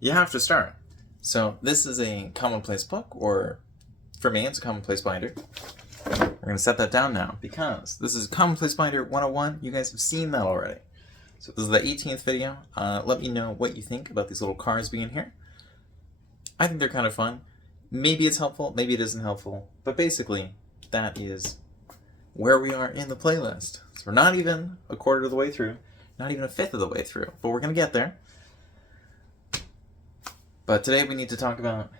you have to start. So this is a Commonplace book, or for me, it's a Commonplace binder. We're going to set that down now because this is Commonplace Binder 101. You guys have seen that already. So this is the 18th video. Let me know what you think about these little cards being here. I think they're kind of fun. Maybe it's helpful, maybe it isn't helpful. But basically, that is where we are in the playlist. So we're not even a quarter of the way through, not even a fifth of the way through, but we're going to get there. But today we need to talk about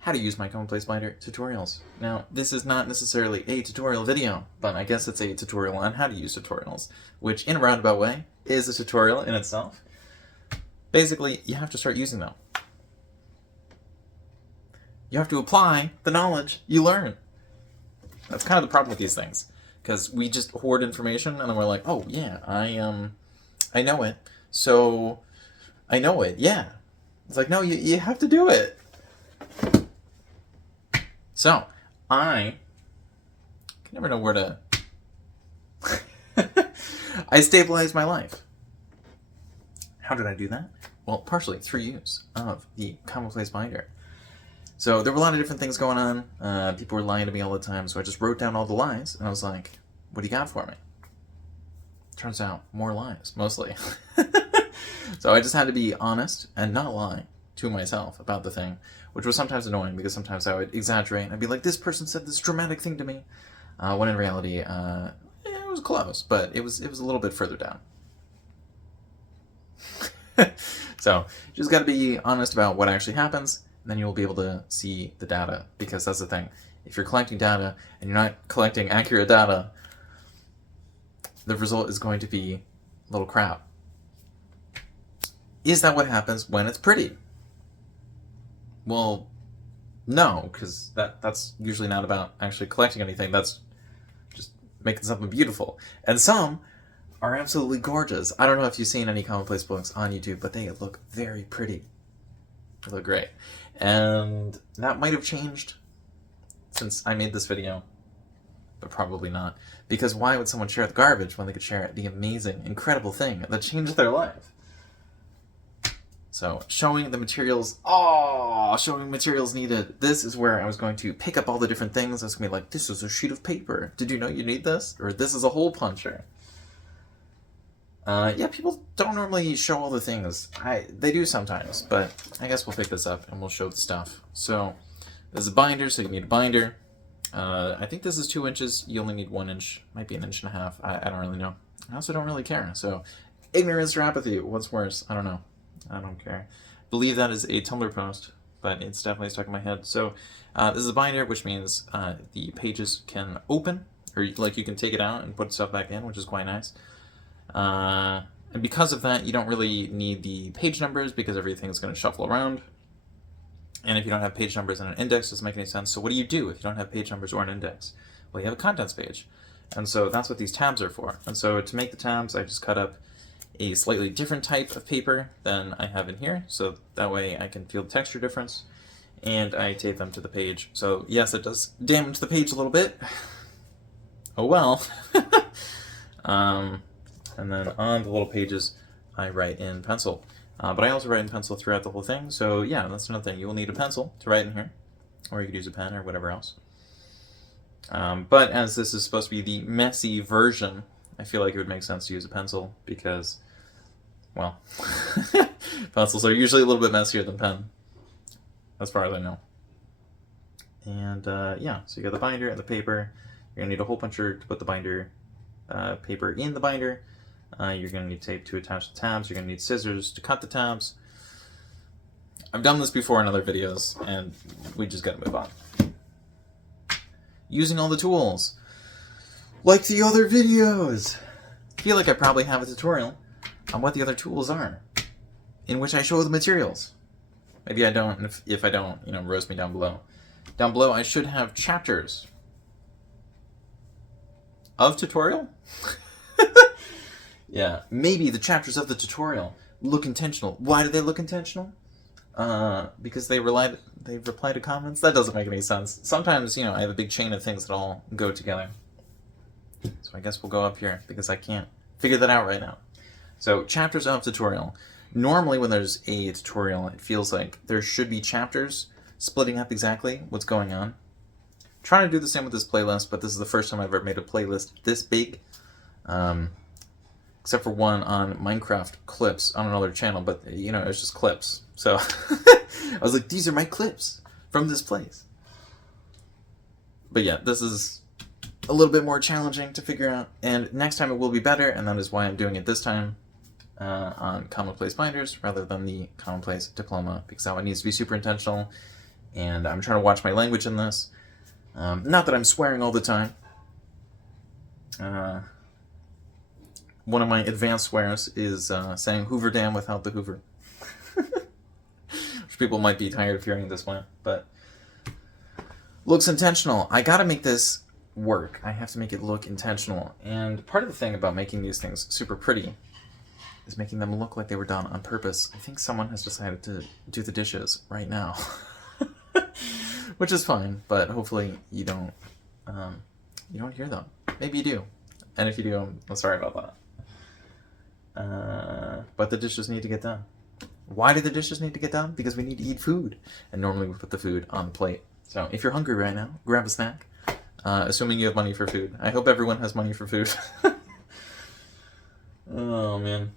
how to use my Commonplace Binder tutorials. Now, this is not necessarily a tutorial video, but I guess it's a tutorial on how to use tutorials, which in a roundabout way is a tutorial in itself. Basically, you have to start using them. You have to apply the knowledge you learn. That's kind of the problem with these things, because we just hoard information and then we're like, oh yeah, I know it, so I know it, yeah. It's like, no, you have to do it. So, I can never know where to... I stabilized my life. How did I do that? Well, partially through use of the Commonplace Binder. So there were a lot of different things going on. People were lying to me all the time, so I just wrote down all the lies, and I was like, what do you got for me? Turns out, more lies, mostly. So I just had to be honest and not lie to myself about the thing, which was sometimes annoying because sometimes I would exaggerate and I'd be like, this person said this dramatic thing to me, when in reality, it was close, but it was a little bit further down. So you just got to be honest about what actually happens, and then you'll be able to see the data, because that's the thing. If you're collecting data and you're not collecting accurate data, the result is going to be a little crap. Is that what happens when it's pretty? Well, no, because that's usually not about actually collecting anything. That's just making something beautiful. And some are absolutely gorgeous. I don't know if you've seen any Commonplace books on YouTube, but they look very pretty. They look great. And that might have changed since I made this video, but probably not. Because why would someone share the garbage when they could share the amazing, incredible thing that changed their life? So, showing the materials, showing materials needed. This is where I was going to pick up all the different things. I was going to be like, this is a sheet of paper. Did you know you need this? Or this is a hole puncher. Yeah, people don't normally show all the things. They do sometimes, but I guess we'll pick this up and we'll show the stuff. So, there's a binder, so you need a binder. I think this is 2 inches. You only need 1 inch. Might be 1.5 inches. I don't really know. I also don't really care. So, ignorance or apathy, what's worse? I don't know. I don't care. I believe that is a Tumblr post, but it's definitely stuck in my head. So this is a binder, which means the pages can open, or like you can take it out and put stuff back in, which is quite nice. And because of that, you don't really need the page numbers because everything is going to shuffle around. And if you don't have page numbers and an index, it doesn't make any sense. So what do you do if you don't have page numbers or an index? Well, you have a contents page. And so that's what these tabs are for. And so to make the tabs, I just cut up a slightly different type of paper than I have in here, so that way I can feel the texture difference, and I tape them to the page. So yes, it does damage the page a little bit. Oh well. And then on the little pages, I write in pencil. But I also write in pencil throughout the whole thing, so yeah, that's another thing. You will need a pencil to write in here, or you could use a pen or whatever else. But as this is supposed to be the messy version, I feel like it would make sense to use a pencil because, well, pencils are usually a little bit messier than pen, as far as I know. And yeah, so you got the binder and the paper. You're going to need a hole puncher to put the binder paper in the binder. You're going to need tape to attach the tabs. You're going to need scissors to cut the tabs. I've done this before in other videos, and we just got to move on. Using all the tools, like the other videos. I feel like I probably have a tutorial on what the other tools are, in which I show the materials. Maybe I don't, and if I don't, roast me down below. Down below, I should have chapters of tutorial? Yeah, maybe the chapters of the tutorial look intentional. Why do they look intentional? Because they reply to comments? That doesn't make any sense. Sometimes, I have a big chain of things that all go together. So I guess we'll go up here, because I can't figure that out right now. So, chapters of tutorial. Normally when there's a tutorial, it feels like there should be chapters splitting up exactly what's going on. I'm trying to do the same with this playlist, but this is the first time I've ever made a playlist this big. Except for one on Minecraft clips on another channel, but you know, it's just clips. So I was like, these are my clips from this place. But yeah, this is a little bit more challenging to figure out, and next time it will be better, and that is why I'm doing it this time on Commonplace binders rather than the Commonplace diploma, because that one needs to be super intentional, and I'm trying to watch my language in this. Not that I'm swearing all the time. One of my advanced swears is saying Hoover Dam without the Hoover. Which people might be tired of hearing this one, but looks intentional. I gotta make this work. I have to make it look intentional. And part of the thing about making these things super pretty is making them look like they were done on purpose. I think someone has decided to do the dishes right now. Which is fine, but hopefully you don't hear them. Maybe you do. And if you do, I'm sorry about that. But the dishes need to get done. Why do the dishes need to get done? Because we need to eat food. And normally we put the food on the plate. So if you're hungry right now, grab a snack. Assuming you have money for food. I hope everyone has money for food. Oh, man.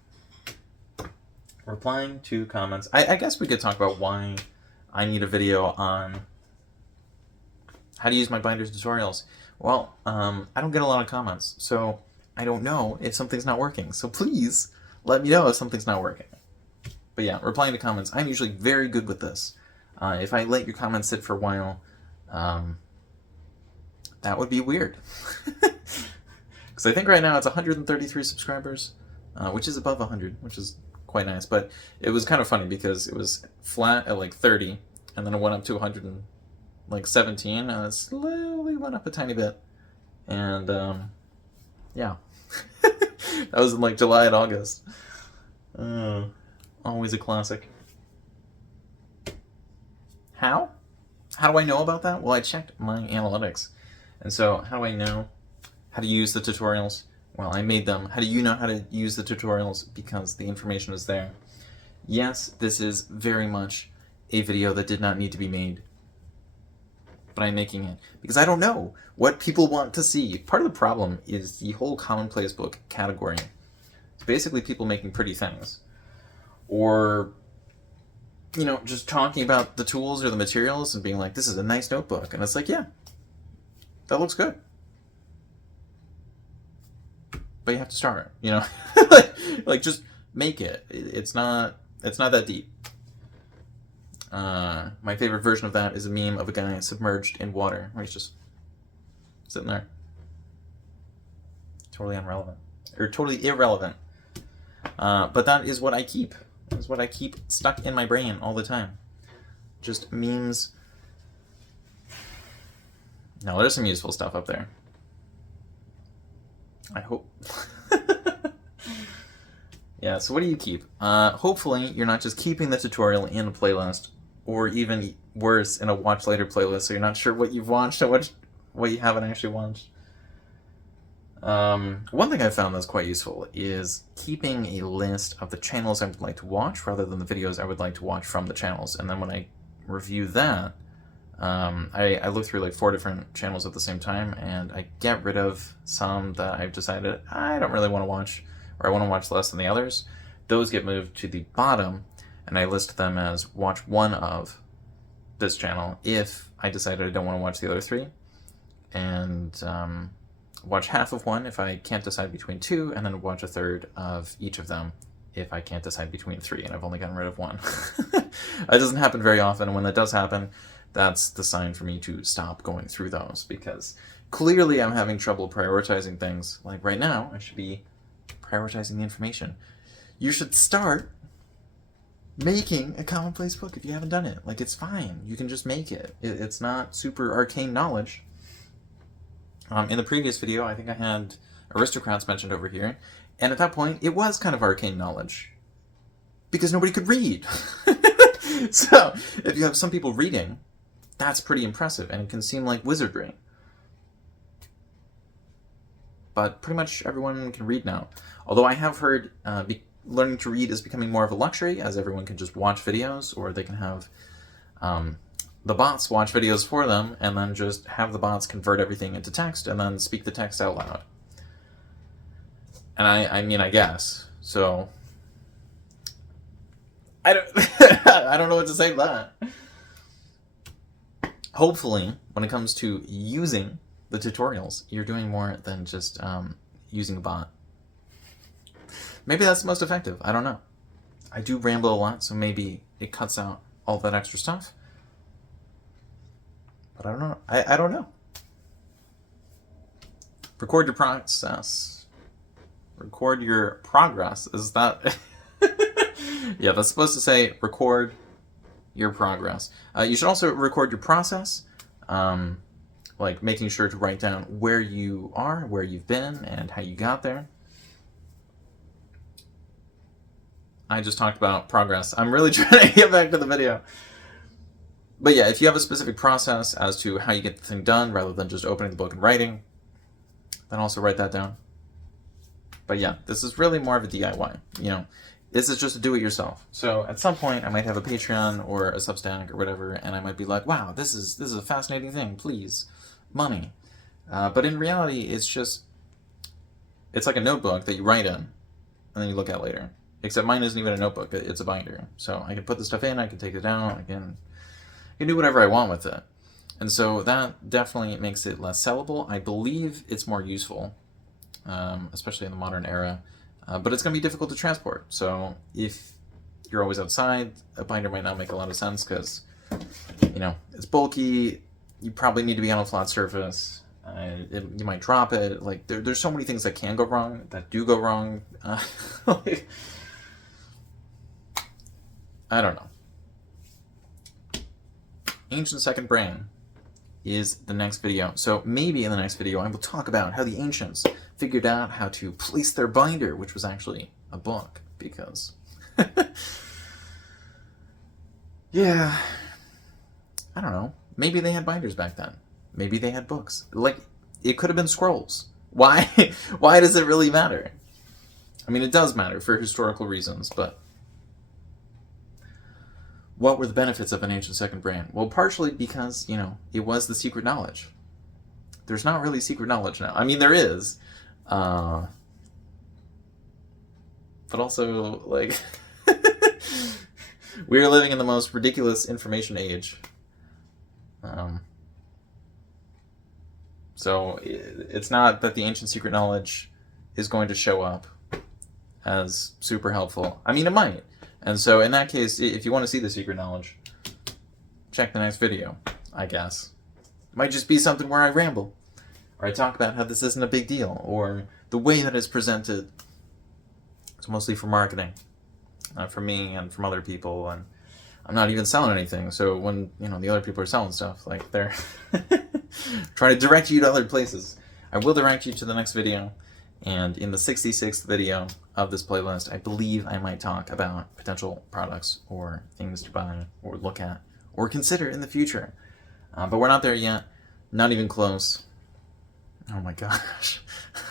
Replying to comments. I guess we could talk about why I need a video on how to use my binders tutorials. Well, I don't get a lot of comments, so I don't know if something's not working. So please let me know if something's not working. But yeah, replying to comments. I'm usually very good with this. If I let your comments sit for a while, that would be weird. Because I think right now it's 133 subscribers, which is above 100, which is quite nice. But it was kind of funny because it was flat at like 30, and then it went up to 117, and it slowly went up a tiny bit. And yeah, that was in like July and August. Always a classic. How? How do I know about that? Well, I checked my analytics. And so, how do I know how to use the tutorials? Well, I made them. How do you know how to use the tutorials? Because the information is there. Yes, this is very much a video that did not need to be made. But I'm making it because I don't know what people want to see. Part of the problem is the whole Commonplace book category. It's basically people making pretty things. Or, you know, just talking about the tools or the materials and being like, this is a nice notebook. And it's like, yeah, that looks good. But you have to start, you know? like just make it. It's not that deep. My favorite version of that is a meme of a guy submerged in water, where he's just sitting there. Totally irrelevant. But that is what I keep. That's what I keep stuck in my brain all the time. Just memes. No, there's some useful stuff up there. I hope. Yeah, so what do you keep? Hopefully you're not just keeping the tutorial in a playlist, or even worse, in a watch later playlist, so you're not sure what you've watched and what you haven't actually watched. One thing I found that's quite useful is keeping a list of the channels I would like to watch rather than the videos I would like to watch from the channels. And then when I review that, I look through like 4 different channels at the same time, and I get rid of some that I've decided I don't really want to watch, or I want to watch less than the others. Those get moved to the bottom, and I list them as watch one of this channel if I decided I don't want to watch the other 3, and watch half of one if I can't decide between 2, and then watch a third of each of them if I can't decide between 3, and I've only gotten rid of 1. That doesn't happen very often, and when that does happen, that's the sign for me to stop going through those, because clearly I'm having trouble prioritizing things. Like right now, I should be prioritizing the information. You should start making a Commonplace book if you haven't done it. Like, it's fine. You can just make it. It's not super arcane knowledge. In the previous video, I think I had aristocrats mentioned over here, and at that point, it was kind of arcane knowledge, because nobody could read. So, if you have some people reading, that's pretty impressive, and it can seem like wizardry. But pretty much everyone can read now. Although I have heard, learning to read is becoming more of a luxury, as everyone can just watch videos, or they can have the bots watch videos for them, and then just have the bots convert everything into text, and then speak the text out loud. And I mean, I guess. So, I don't, I don't know what to say to that. Hopefully, when it comes to using the tutorials, you're doing more than just using a bot. Maybe that's the most effective. I don't know. I do ramble a lot, so maybe it cuts out all that extra stuff. But I don't know. I don't know. Record your process. Record your progress. Is that... Yeah, that's supposed to say record your progress. You should also record your process. Like making sure to write down where you are, where you've been, and how you got there. I just talked about progress. I'm really trying to get back to the video. But yeah, if you have a specific process as to how you get the thing done, rather than just opening the book and writing, then also write that down. But yeah, this is really more of a DIY. You know, this is just a do-it-yourself. So at some point, I might have a Patreon or a Substack or whatever, and I might be like, wow, this is a fascinating thing, please, money. But in reality, it's like a notebook that you write in, and then you look at later. Except mine isn't even a notebook, it's a binder. So I can put the stuff in, I can take it down, I can do whatever I want with it. And so that definitely makes it less sellable. I believe it's more useful, especially in the modern era. But it's going to be difficult to transport. So if you're always outside, a binder might not make a lot of sense because, you know, it's bulky. You probably need to be on a flat surface. You might drop it. Like there's so many things that can go wrong, that do go wrong. Like, I don't know. Ancient Second Brain is the next video. So maybe in the next video I will talk about how the ancients figured out how to place their binder, which was actually a book, because yeah, I don't know. Maybe they had binders back then. Maybe they had books. Like, it could have been scrolls. Why? Why does it really matter? I mean, it does matter for historical reasons, but what were the benefits of an ancient second brain? Well, partially because, you know, it was the secret knowledge. There's not really secret knowledge now. I mean, there is. But also, like, we're living in the most ridiculous information age. So it's not that the ancient secret knowledge is going to show up as super helpful. I mean, it might. And so in that case, if you want to see the secret knowledge, check the next video, I guess. It might just be something where I ramble, or I talk about how this isn't a big deal, or the way that it's presented. It's mostly for marketing, not for me and from other people, and I'm not even selling anything. So when, you know, the other people are selling stuff, like, they're trying to direct you to other places. I will direct you to the next video. And in the 66th video of this playlist, I believe I might talk about potential products or things to buy or look at or consider in the future. But we're not there yet. Not even close. Oh my gosh.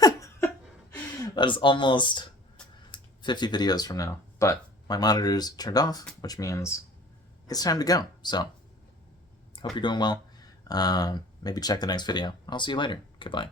That is almost 50 videos from now. But my monitor's turned off, which means it's time to go. So, hope you're doing well. Maybe check the next video. I'll see you later. Goodbye.